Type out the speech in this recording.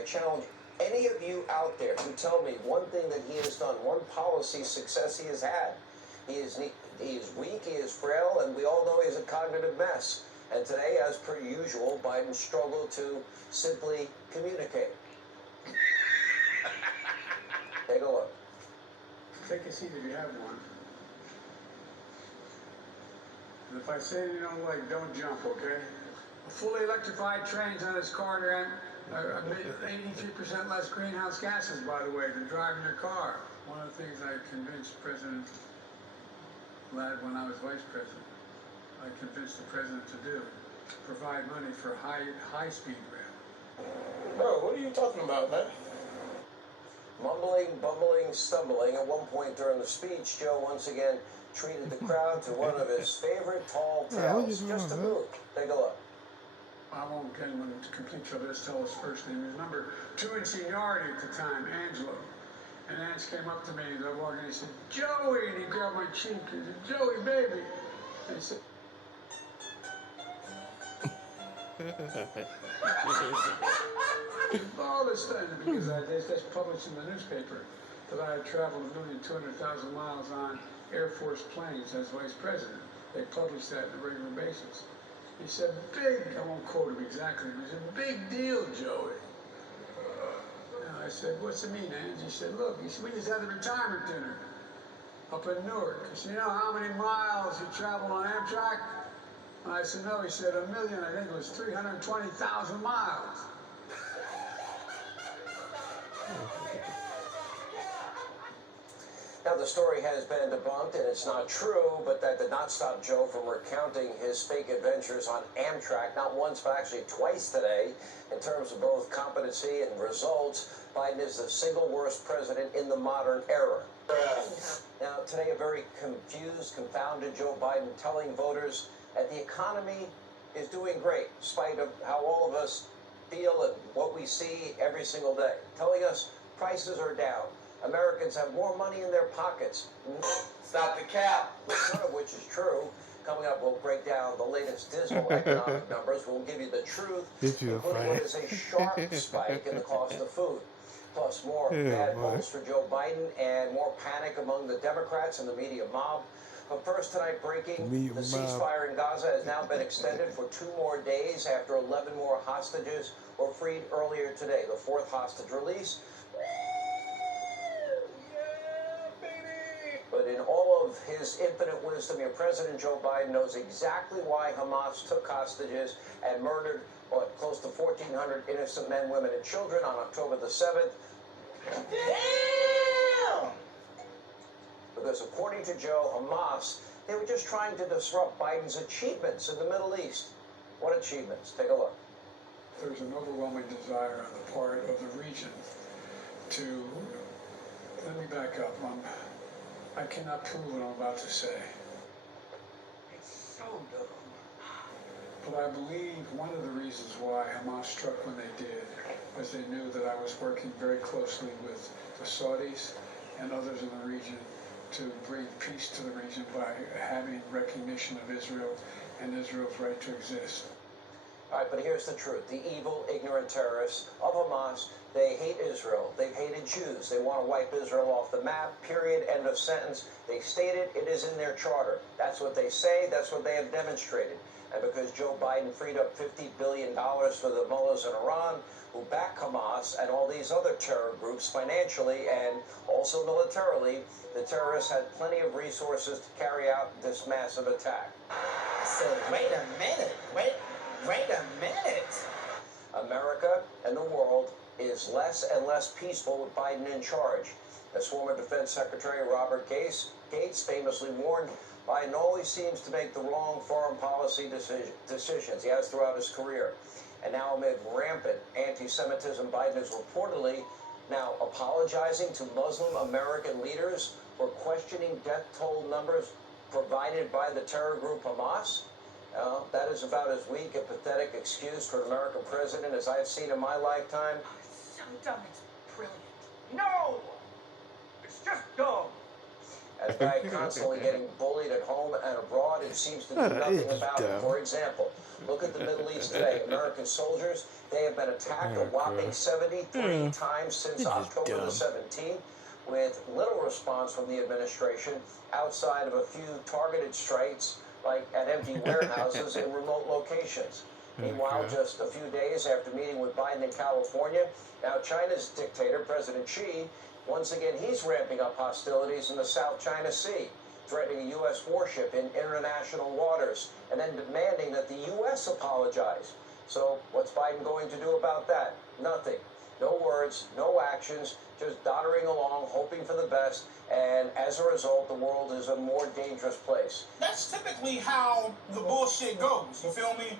I challenge any of you out there to tell me one thing that he has done, one policy success he has had. He is weak, he is frail, and we all know he's a cognitive mess. And today, as per usual, Biden struggled to simply communicate. Take a look. Take a seat if you have one. And if I say you don't like, don't jump, okay? Fully electrified trains on this corridor are 83% less greenhouse gases, by the way, than driving your car. One of the things I convinced President Ladd when I was vice president, I convinced the president to do, provide money for high-speed rail. Bro, what are you talking about, man? Mumbling, bumbling, stumbling. At one point during the speech, Joe once again treated the crowd to one of his favorite tall tales. Just a move. Take a look. I won't get him into complete trouble. Let's tell his first name. He was number 2 in seniority at the time, Angelo. And Ange came up to me, and I walked in, and he said, "Joey," and he grabbed my cheek. He said, "Joey, baby." And he said, all this thing, because that's published in the newspaper that I had traveled 1,200,000 miles on Air Force planes as vice president. They published that on a regular basis. He said, I won't quote him exactly, but he said, "Big deal, Joey." And I said, "What's it mean, Ange?" He said, "Look," he said, "we just had the retirement dinner up in Newark." He said, "You know how many miles you traveled on Amtrak?" And I said, "No." He said, 1,000,000, I think it was 320,000 miles. Now, the story has been debunked, and it's not true, but that did not stop Joe from recounting his fake adventures on Amtrak, not once, but actually twice today. In terms of both competency and results, Biden is the single worst president in the modern era. Now, today, a very confused, confounded Joe Biden telling voters that the economy is doing great, in spite of how all of us feel and what we see every single day. Telling us prices are down. Americans have more money in their pockets. Stop the cap. None of which is true. Coming up, we'll break down the latest dismal economic numbers. We'll give you the truth, including what is a sharp spike in the cost of food. Plus, more bad polls for Joe Biden and more panic among the Democrats and the media mob. But first tonight, breaking, the ceasefire in Gaza has now been extended for 2 more days after 11 more hostages were freed earlier today. The 4th hostage release. But in all of his infinite wisdom, your President Joe Biden knows exactly why Hamas took hostages and murdered close to 1,400 innocent men, women, and children on October the 7th. Damn! Because according to Joe, Hamas, they were just trying to disrupt Biden's achievements in the Middle East. What achievements? Take a look. There's an overwhelming desire on the part of the region to, let me back up. I cannot prove what I'm about to say. It's so dumb. But I believe one of the reasons why Hamas struck when they did was they knew that I was working very closely with the Saudis and others in the region to bring peace to the region by having recognition of Israel and Israel's right to exist. All right, but here's the truth. The evil, ignorant terrorists of Hamas, they hate Israel. They've hated Jews. They want to wipe Israel off the map, period, end of sentence. They stated it is in their charter. That's what they say. That's what they have demonstrated. And because Joe Biden freed up $50 billion for the mullahs in Iran, who back Hamas and all these other terror groups financially and also militarily, the terrorists had plenty of resources to carry out this massive attack. So, wait a minute. Wait a minute. America and the world is less and less peaceful with Biden in charge. As former Defense Secretary Robert Gates famously warned, Biden always seems to make the wrong foreign policy decisions. He has throughout his career. And now amid rampant anti-Semitism, Biden is reportedly now apologizing to Muslim American leaders for questioning death toll numbers provided by the terror group Hamas. That is about as weak a pathetic excuse for an American president as I've seen in my lifetime. So dumb, it's brilliant. No! It's just dumb. And the guy constantly getting bullied at home and abroad and seems to do nothing about it. For example, look at the Middle East today. American soldiers, they have been attacked a whopping 73 times since October the 17th, with little response from the administration outside of a few targeted strikes like at empty warehouses in remote locations. Meanwhile, just a few days after meeting with Biden in California, now China's dictator, President Xi, once again he's ramping up hostilities in the South China Sea, threatening a U.S. warship in international waters, and then demanding that the U.S. apologize. So what's Biden going to do about that? Nothing. No words, no actions, just doddering along, hoping for the best, and as a result, the world is a more dangerous place. That's typically how the bullshit goes. You feel me?